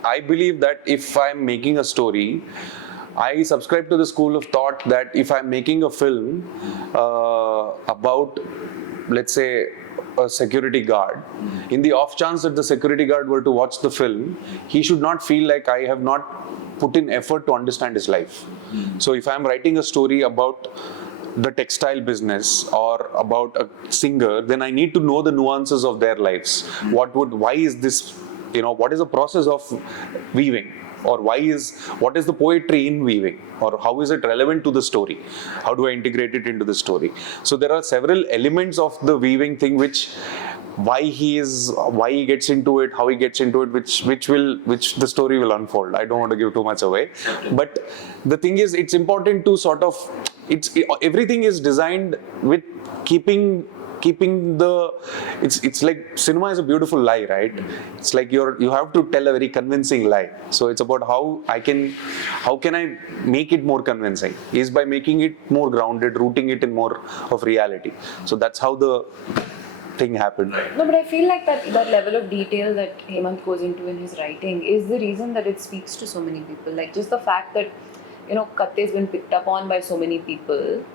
I believe that if I'm making a story, I subscribe to the school of thought that if I'm making a film about, let's say, a security guard, in the off chance that the security guard were to watch the film, he should not feel like I have not put in effort to understand his life. So if I'm writing a story about the textile business or about a singer, then I need to know the nuances of their lives. Why is this, what is the process of weaving? or what is the poetry in weaving, or how is it relevant to the story? How do I integrate it into the story? So there are several elements of the weaving thing which why he gets into it, how he gets into it, which the story will unfold. I don't want to give too much away, but the thing is, it's important to sort of, everything is designed with keeping the, it's like cinema is a beautiful lie, right? It's like you have to tell a very convincing lie. So it's about how can I make it more convincing, is by making it more grounded, rooting it in more of reality. So that's how the thing happened. No, but I feel like that level of detail that Hemanth goes into in his writing is the reason that it speaks to so many people. Like just the fact that, you know, Katte has been picked up on by so many people.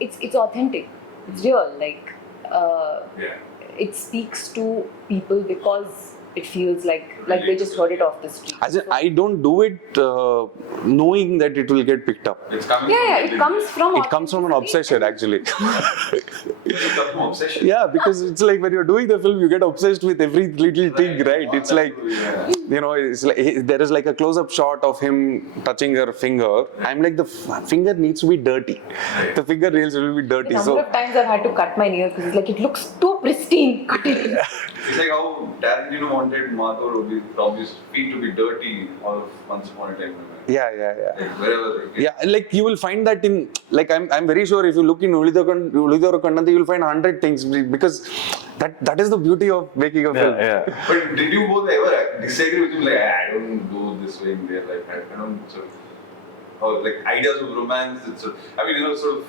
It's authentic. It's real. Like it speaks to people because it feels like they just heard it off the street. As in, I don't do it knowing that it will get picked up. It's coming It comes from An obsession, actually. It's from obsession. Yeah, because it's like when you're doing the film, you get obsessed with every little thing, right? It's like, you know, it's like there is like a close-up shot of him touching her finger. I'm like, the finger needs to be dirty. The fingernails will be dirty. The number of times I've had to cut my nails because it's like it looks too pristine. It's like how Tarantino wanted Margot Robbie's feet to be dirty all of Once Upon a Time. Yeah. Like wherever. Yeah, like you will find that in, like I'm very sure if you look in Ulidaru Kannada, you will find 100 things, because that is the beauty of making a film. But did you both ever disagree with him? Like, I don't do this way in their life. I don't sort of, like ideas of romance. It's sort of, I mean, you know, sort of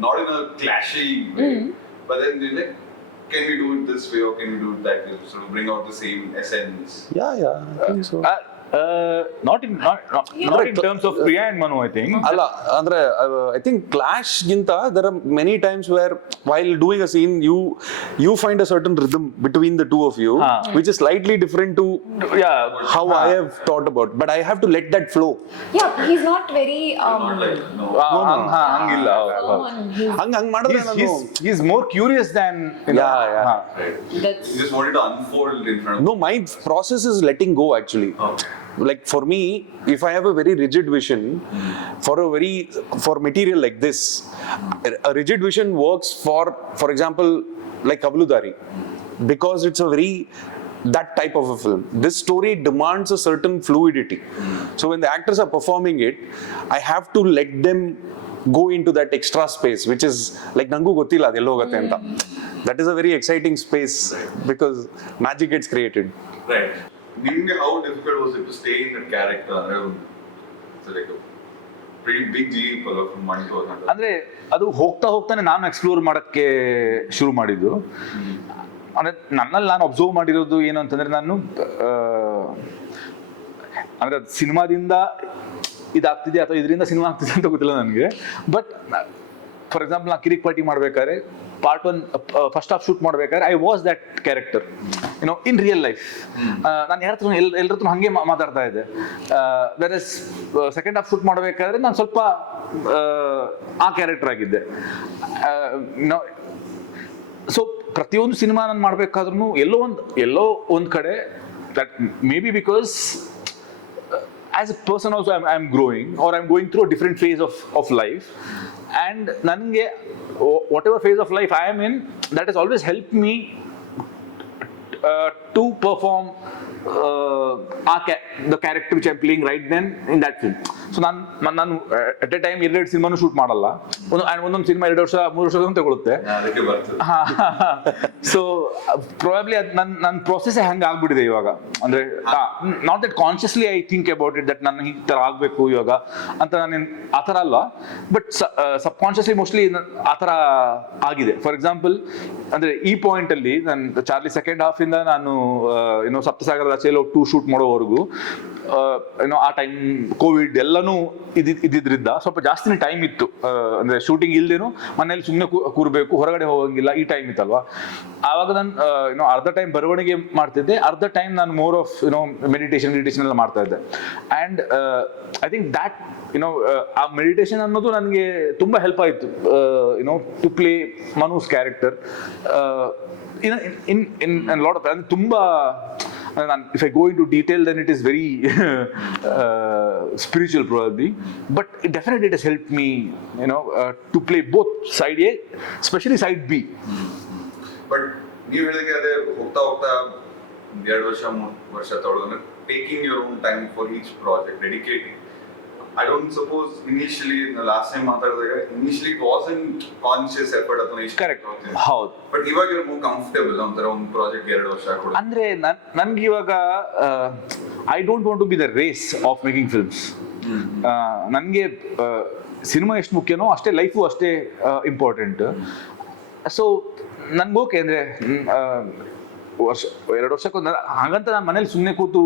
not in a clashy way, but then they're like, can we do it this way or can we do it that way? Sort of bring out the same essence. Yeah, I think so. Not in terms of Priya and Manu, I think. I think clash ginta, there are many times where while doing a scene, you find a certain rhythm between the two of you, which is slightly different to how I have thought about. But I have to let that flow. Yeah, he's not very. Not like, no. He's more curious than. Right. You just wanted to unfold in front of. No, my process is letting go, actually. Like for me, if I have a very rigid vision for material like this, a rigid vision works for example, like Kavludari, because it's a very that type of a film. This story demands a certain fluidity. So when the actors are performing it, I have to let them go into that extra space, which is like Nangu Gottilla Ello Hogatte anta. That is a very exciting space because magic gets created. Right. How difficult was it to stay in that character? It's like a pretty big leap from one to another. ಅಂದ್ರೆ ಅದು ಹೋಗ್ತಾನೆ ನಾನು explore ಮಾಡಕ್ಕೆ ಶುರು ಮಾಡಿದ್ದು. ಅಂದ್ರೆ ನನ್ನಲ್ಲಿ ನಾನು ಅಬ್ಸರ್ವ್ ಮಾಡಿರೋದು ಏನು ಅಂತಂದ್ರೆ, ನಾನು ಅಂದ್ರೆ ಸಿನಿಮಾದಿಂದ ಇದಾಗ್ತಿದೆ ಅಥವಾ ಇದರಿಂದ ಸಿನಿಮಾ ಆಗ್ತಿದೆ ಅಂತ ಗೊತ್ತಿಲ್ಲ ನನಗೆ. ಬಟ್ ಫಾರ್ ಎಕ್ಸಾಂಪಲ್ ನಾ ಕಿರಿಕ್ ಪಾರ್ಟಿ ಮಾಡ್ಬೇಕಾದ್ರೆ ಪಾರ್ಟ್ 1 ಫಸ್ಟ್ ಹಾಫ್ ಶೂಟ್ ಮಾಡ್ಬೇಕಾದ್ರೆ I was that character, YONO, in real life. ನಾನು ಎಲ್ಲರ ಹತ್ರ ಹಂಗೆ ಮಾತಾಡ್ತಾ ಇದ್ದೆ. ವೆರಸ್ ಸೆಕೆಂಡ್ ಹಾಫ್ ಶೂಟ್ ಮಾಡ್ಬೇಕಾದ್ರೆ ನಾನು ಸ್ವಲ್ಪ ಆ ಕ್ಯಾರೆಕ್ಟರ್ ಆಗಿದ್ದೆ. ಸೊ ಪ್ರತಿಯೊಂದು ಸಿನಿಮಾ ನಾನು ಮಾಡ್ಬೇಕಾದ್ರೂ ಎಲ್ಲೋ ಒಂದು ಕಡೆ that may be because as a person also I'm growing, or I'm going through a different phase of life, and nange whatever phase of life I am in, that has always helped me to perform the character which I'm playing right then in that film. So ನಾನು at a time 2 ಸಿನಿಮಾನು shoot ಮಾಡಲ್ಲ. ಒಂದೊಂದು cinema 2 ವರ್ಷ 3 ವರ್ಷ ತಗೊಳುತ್ತೆ. So probably ಅದು ನನ್ನ process ಹಂಗೆ ಆಗ್ಬಿಟ್ಟಿದೆ ಇವಾಗ. ಅಂದ್ರೆ not that consciously I think about it that ನಾನು ಈ ಥರ ಆಗಬೇಕು ಇವಾಗ ಅಂತ, ನಾನು ಆ ಥರ ಅಲ್ಲ, ಬಟ್ ಸಬ್ ಕಾನ್ಷಿಯಸ್ಲಿ ಮೋಸ್ಟ್ಲಿ ಆ ಥರ ಆಗಿದೆ. ಫಾರ್ ಎಕ್ಸಾಂಪಲ್, ಅಂದ್ರೆ ಈ ಪಾಯಿಂಟ್ ಅಲ್ಲಿ ನಾನು ಚಾರ್ಲಿ ಸೆಕೆಂಡ್ ಹಾಫ್ ಇಂದ ನಾನು ಸಪ್ತ ಸಾಗರದಾಚೆ ಎಲ್ಲೋ 2 ಶೂಟ್ ಮಾಡೋವರೆಗೂ, ಆ ಟೈಮ್ ಕೋವಿಡ್ ಎಲ್ಲನೂ ಇದ್ದಿದ್ರಿಂದ ಸ್ವಲ್ಪ ಜಾಸ್ತಿನೇ ಟೈಮ್ ಇತ್ತು. ಅಂದ್ರೆ ಶೂಟಿಂಗ್ ಇಲ್ದೇನು ಮನೇಲಿ ಸುಮ್ಮನೆ ಕೂರ್ಬೇಕು, ಹೊರಗಡೆ ಹೋಗಂಗಿಲ್ಲ, ಈ ಟೈಮ್ ಇತ್ತಲ್ವಾ. ಆವಾಗ ನಾನು ಅರ್ಧ ಟೈಮ್ ಬರವಣಿಗೆ ಮಾಡ್ತಿದ್ದೆ, ಅರ್ಧ ಟೈಮ್ ನಾನು ಮೋರ್ ಆಫ್ ಮೆಡಿಟೇಷನ್ ಎಲ್ಲ ಮಾಡ್ತಾ ಇದ್ದೆ. ಆ್ಯಂಡ್ ಐ ಥಿಂಕ್ ದ್ಯಾಟ್ ಆ ಮೆಡಿಟೇಷನ್ ಅನ್ನೋದು ನನಗೆ ತುಂಬಾ ಹೆಲ್ಪ್ ಆಯಿತು to play Manu's character in lot of. ಅಂದ್ರೆ ತುಂಬಾ if I go into detail, then it is very spiritual probably. But definitely it has helped me, to play both side A, especially side B. But ನೀವು ಹೇಳಿದಂಗೆ ಅದೇ ಹೋಗ್ತಾ ಹೋಗ್ತಾ 2 ವರ್ಷ 3 ವರ್ಷ ತೊಗೊಳೋದ್ರೆ taking your own time for each project dedicating. I don't suppose initially, in the last time initially it wasn't conscious effort ಅಥವಾ ಇಷ್ಟು. Correct. ಹೌದು. But ಇವಾಗ you're more comfortable ಒಂಥರ ಒಂದು ಪ್ರಾಜೆಕ್ಟ್ 2 ವರ್ಷ ಕೊಡೋದು. ಅಂದ್ರೆ ನನ್ಗೆ ಇವಾಗ I don't want to be the race of making films. ನನಗೆ ಸಿನಿಮಾ ಎಷ್ಟು ಮುಖ್ಯನೋ ಅಷ್ಟೇ ಲೈಫು ಅಷ್ಟೇ ಇಂಪಾರ್ಟೆಂಟ್. ಸೊ ನನ್ಗೆ ಓಕೆ ಅಂದರೆ 2 ವರ್ಷಕ್ಕೊಂದು ಹಾಗಂತ ನಾನು ಮನೇಲಿ ಸುಮ್ಮನೆ ಕೂತು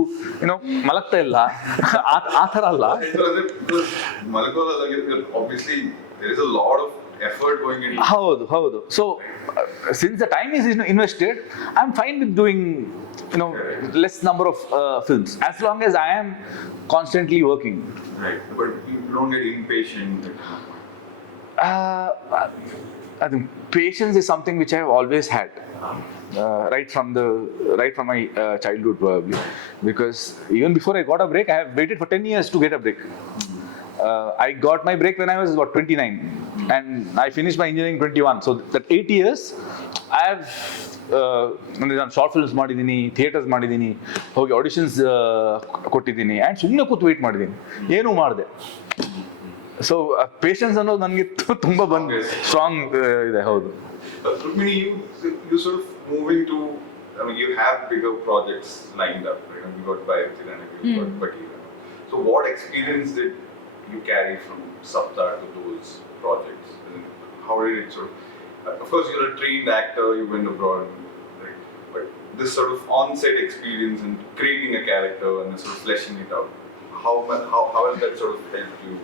ಮಲಗ್ತಾ ಇಲ್ಲ, ಆ ಥರ ಅಲ್ಲ. ಹೌದು. So since the time is invested, I am fine with doing less number of films as long as I am constantly working. I think patience is something which I have always had, right from my childhood probably, because even before I got a break, I have waited for 10 years to get a break. I got my break when I was about 29, and I finished my engineering 21. So that 8 years, I have short films ಮಾಡಿದ್ದೀನಿ, theatres ಮಾಡಿದ್ದೀನಿ, ಹೋಗಿ auditions ಕೊಟ್ಟಿದ್ದೀನಿ, and ಸುಮ್ಮನೆ ಕೂತು wait ಮಾಡಿದ್ದೀನಿ, ಏನೂ ಮಾಡಿದೆ. So patience ಅನ್ನೋದು ನನಗೆ ತುಂಬಾ ಸ್ಟ್ರಾಂಗ್ ಇದೆ. ಹೌದು. Rukmini, you sort of moving to, I mean, you have bigger projects lined up, right? You got Biopsy and you got Patila. So what experience did you carry from Sapta to those projects? And how did it sort of course you're a trained actor, you went abroad, right? But this sort of on-set experience and creating a character and sort of fleshing it out, how has that sort of helped you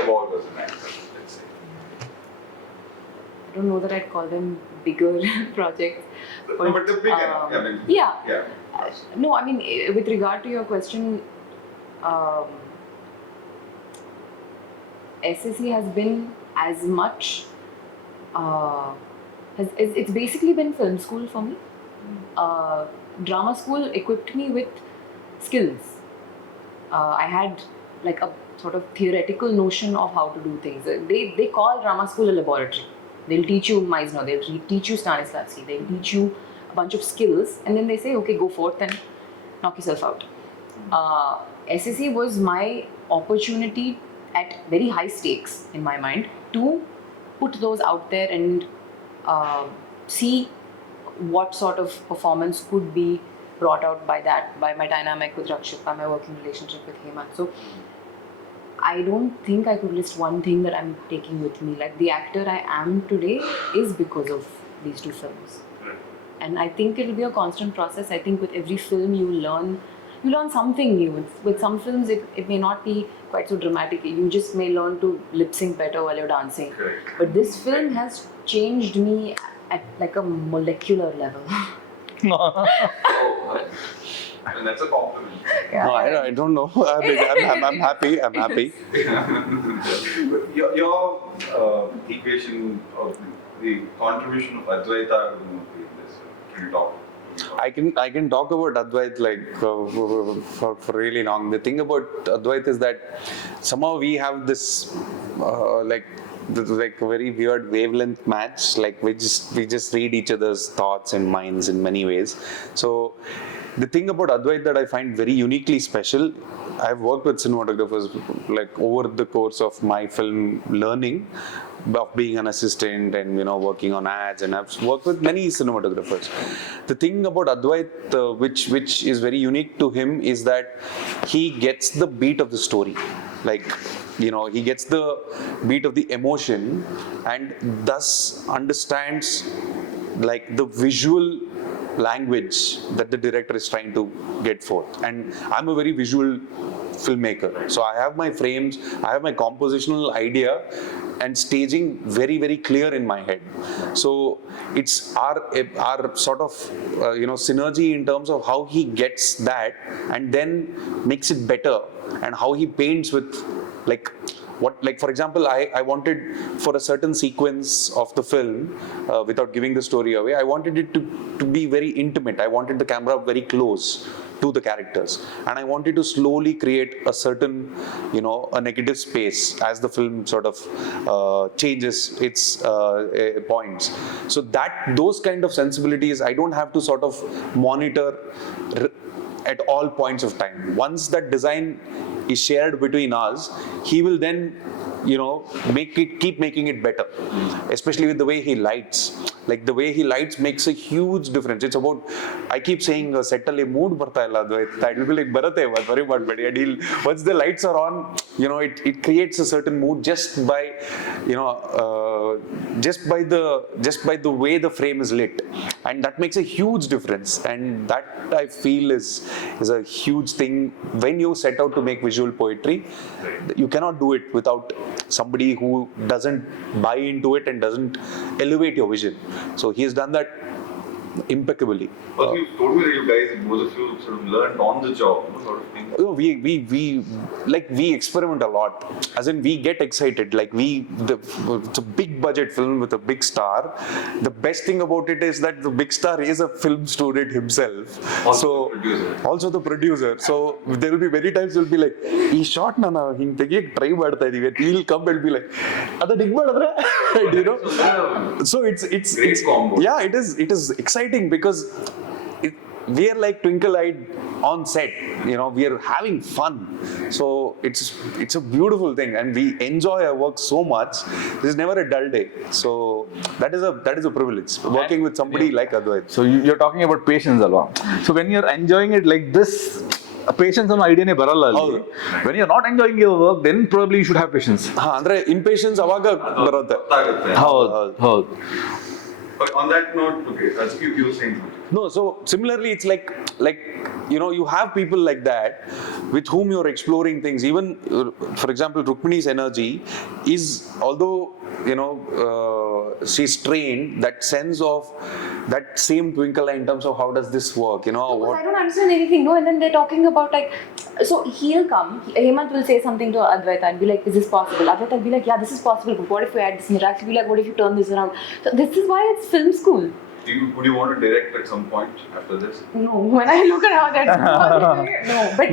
evolve as an actor, let's say? I don't know that I'd call them bigger projects. But the big yeah. No, I mean, with regard to your question, SSC has been as much, it's basically been film school for me. Drama school equipped me with skills. I had like a sort of theoretical notion of how to do things. They call drama school a laboratory. They'll teach you Meisner, they'll teach you Stanislavski, they'll teach you a bunch of skills, and then they say, okay, go forth and knock yourself out. SSC was my opportunity at very high stakes in my mind to put those out there and see what sort of performance could be brought out by that, by my dynamic with Rakshit, by my working relationship with Hemanth. So I don't think I could list one thing that I'm taking with me. Like, the actor I am today is because of these 2 films. And I think it'll be a constant process. I think with every film you learn something new. With some films it may not be quite so dramatic. You just may learn to lip sync better while you're dancing. Correct. But this film has changed me at like a molecular level. And that's a compliment. Yeah. No, I don't know. I'm happy. Your equation of the contribution of Advaita in this, can you talk? I can talk about Advait like for really long. The thing about Advait is that somehow we have this like very weird wavelength match. Like we just read each other's thoughts and minds in many ways. So the thing about Advait that I find very uniquely special, I've worked with cinematographers like over the course of my film learning, of being an assistant and working on ads, and I've worked with many cinematographers. The thing about Advait which is very unique to him is that he gets the beat of the story. Like, he gets the beat of the emotion and thus understands like the visual language that the director is trying to get forth. And I'm a very visual filmmaker, so I have my frames, I have my compositional idea and staging very, very clear in my head. So it's our sort of synergy in terms of how he gets that and then makes it better, and how he paints with like what, like for example, I wanted for a certain sequence of the film, without giving the story away, I wanted it to be very intimate. I wanted the camera very close to the characters, and I wanted to slowly create a certain, a negative space as the film sort of changes its points. So that those kind of sensibilities, I don't have to sort of monitor at all points of time. Once that design is shared between us, he will then keep making it better, especially with the way he lights. Like the way he lights makes a huge difference. It's about, I keep saying, set a mood barta illa Advait. It will be like barate, worry about buddy. Once the lights are on, it creates a certain mood just by the way the frame is lit, and that makes a huge difference. And that I feel is a huge thing when you set out to make visual poetry. You cannot do it without somebody who doesn't buy into it and doesn't elevate your vision. So he has done that impeccably. But you told me that you guys, both of you, sort of learned on the job, sort of thing. We experiment a lot. As in, we get excited. It's a big budget film with a big star. The best thing about it is that the big star is a film student himself. Also the producer. So there will be many times we'll be like, "He shot nana, he try ಮಾಡ್ತಾ ಇದೀವಿ." He'll come and be like, "Ada dig ಮಾಡಿದ್ರೆ?" So it's Great combo. Yeah, it is exciting because we are like twinkle-eyed on set. We are having fun. So it's a beautiful thing, and we enjoy our work so much. There's never a dull day. So that is a privilege working with somebody like Advait. So you're talking about patience, alva. So when you're enjoying it like this, patience ಅನ್ನೋ ಐಡಿಯಾನೇ ಬರಲ್ಲ ಅಲ್ಲಿ. When you're not enjoying your work, then probably you should have patience. ಅಂದ್ರೆ impatience ಅವಾಗ ಬರುತ್ತೆ. ಹೌದು. But on that note, okay, you were saying something. No, so similarly, it's like you have people like that with whom you're exploring things. Even, for example, Rukmini's energy is, although she's trained, that sense of that same twinkle in terms of how does this work, I don't understand anything, no? And then they're talking about so he'll come, Hemanth will say something to Advaita and be like, "Is this possible?" Advaita will be like, "Yeah, this is possible, but what if we add this?" And Rakshit will be like, "What if you turn this around?" So this is why it's film school. Would you want to direct at some point after this? No, when I look at how that's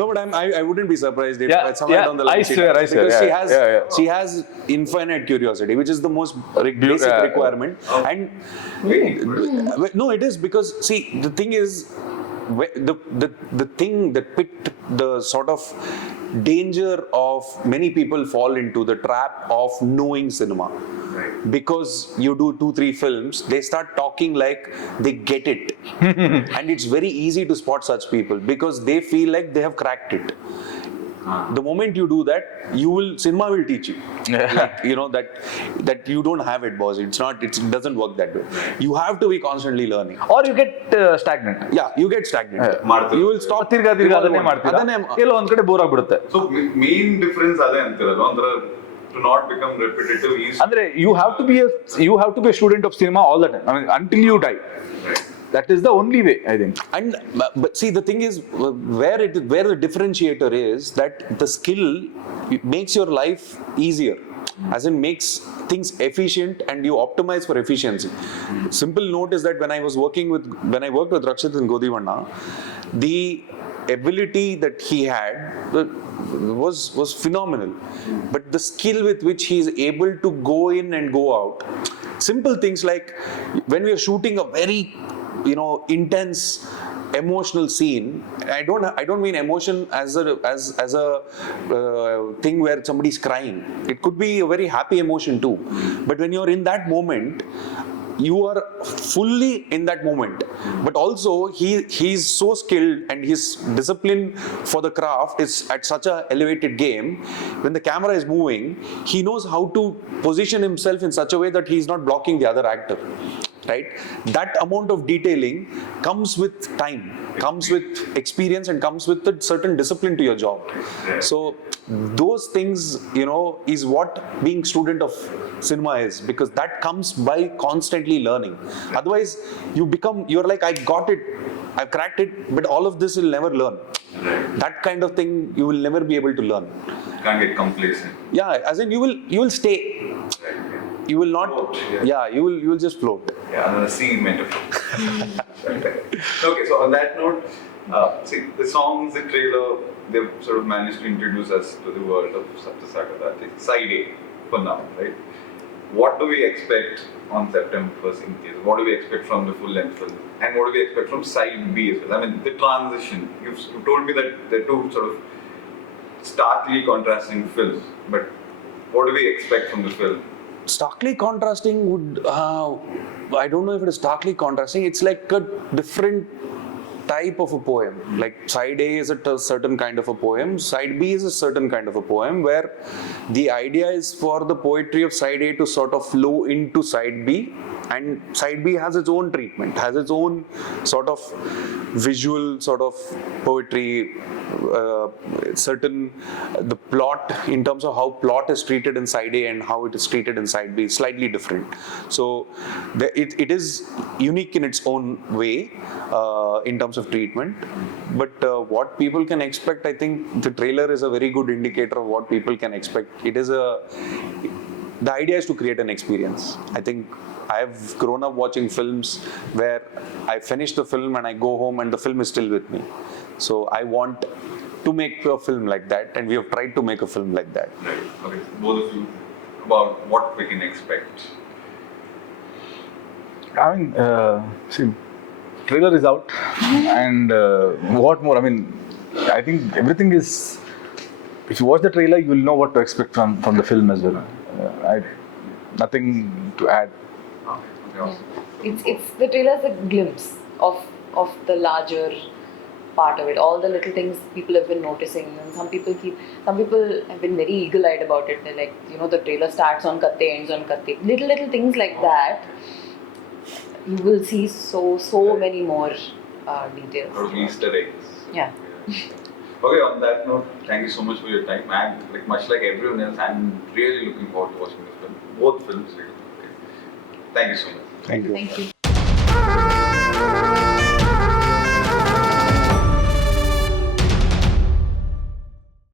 No, but I wouldn't be surprised if Yeah, somewhere yeah, down the line I swear, because yeah. she has infinite curiosity, which is the most basic requirement. And no, it is because, see, the thing is, the thing that picked the sort of danger of many people fall into the trap of knowing cinema. Because you do 2-3 films, they start talking like they get it. And it's very easy to spot such people because they feel like they have cracked it. The moment you do that, cinema will teach you. That you don't have it, boss. It doesn't work that way. You have to be constantly learning. Or you get stagnant. Yeah, you get stagnant. ಮಾಡ್ತಾರೆ. You will stop ತಿರ್ಗಾ ಅದನ್ನೇ ಮಾಡ್ತೀರಾ, ಎಲ್ಲೋ ಒಂದ್ ಕಡೆ bore ಆಗ್ಬಿಡುತ್ತೆ. So main difference ಅದೇ ಅಂತಿರಲ್ಲ, ಅಂದ್ರೆ to not become repetitive is ಅಂದ್ರೆ you have to be a student of cinema all the time. I mean, until you die. That is the only way, I think. And but see, the thing is, where the differentiator is that the skill makes your life easier, as in makes things efficient, and you optimize for efficiency. Simple note is that when I worked with Rakshit in Godivanna, the ability that he had was phenomenal, but the skill with which he is able to go in and go out, simple things like when we are shooting a very intense emotional scene. I don't mean emotion as a thing where somebody's crying. It could be a very happy emotion too, but when you're in that moment, you are fully in that moment. But also he's so skilled, and his discipline for the craft is at such a elevated game. When the camera is moving, he knows how to position himself in such a way that he's not blocking the other actor. Right? That amount of detailing comes with time, comes with experience, and comes with a certain discipline to your job. So those things, is what being student of cinema is, because that comes by constantly learning. Otherwise, you're like, I got it, I've cracked it, but all of this will never learn. Right. That kind of thing you will never be able to learn. Can't get complacent. Yeah, as in you will stay. Right. You will not. Float, Yeah, you will just float. Yeah, and the sea metaphor. Okay, so on that note, see, the songs, the trailer, they've sort of managed to introduce us to the world of Sapta Sagaradaache, side A for now, right? What do we expect on September 1st in case? What do we expect from the full length film? And what do we expect from side B as well? I mean, the transition. You've told me that they're two sort of starkly contrasting films, but what do we expect from the film? Starkly contrasting would, I don't know if it is starkly contrasting. It's like a different type of a poem. Like side A is a certain kind of a poem, side B is a certain kind of a poem, where the idea is for the poetry of side A to sort of flow into side B, and side B has its own treatment, has its own sort of visual sort of poetry, the plot in terms of how plot is treated in side A and how it is treated in side B is slightly different. So it is unique in its own way in terms of treatment. But what people can expect, I think the trailer is a very good indicator of what people can expect. The idea is to create an experience. I think I've grown up watching films where I finish the film and I go home and the film is still with me. So I want to make a film like that, and we have tried to make a film like that. Right. Okay. Both of you, about what we can expect. I mean, see, trailer is out, and what more? I mean, I think everything is. If you watch the trailer, you will know what to expect from the film as well. Nothing to add. Okay, awesome. It's the trailer's a glimpse of the larger part of it. All the little things people have been noticing, and some people have been very eagle-eyed about it. They're like, the trailer starts on Katte, ends on Katte. Little things like that. You will see so many more details. Or Easter eggs. Yeah. Okay, on that note, thank you so much for your time. And much like everyone else, I'm really looking forward to watching this film. Both films. Okay. Thank you so much. Thank you. Thank you.